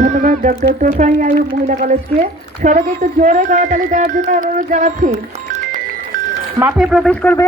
ধন্যবাদ ডক্টর তোফাই আয়ুব মহিলা কলেজকে। সবাইকে একটু জোরে করতালি দেওয়ার জন্য অনুরোধ জানাচ্ছি। মাঠে প্রবেশ করবে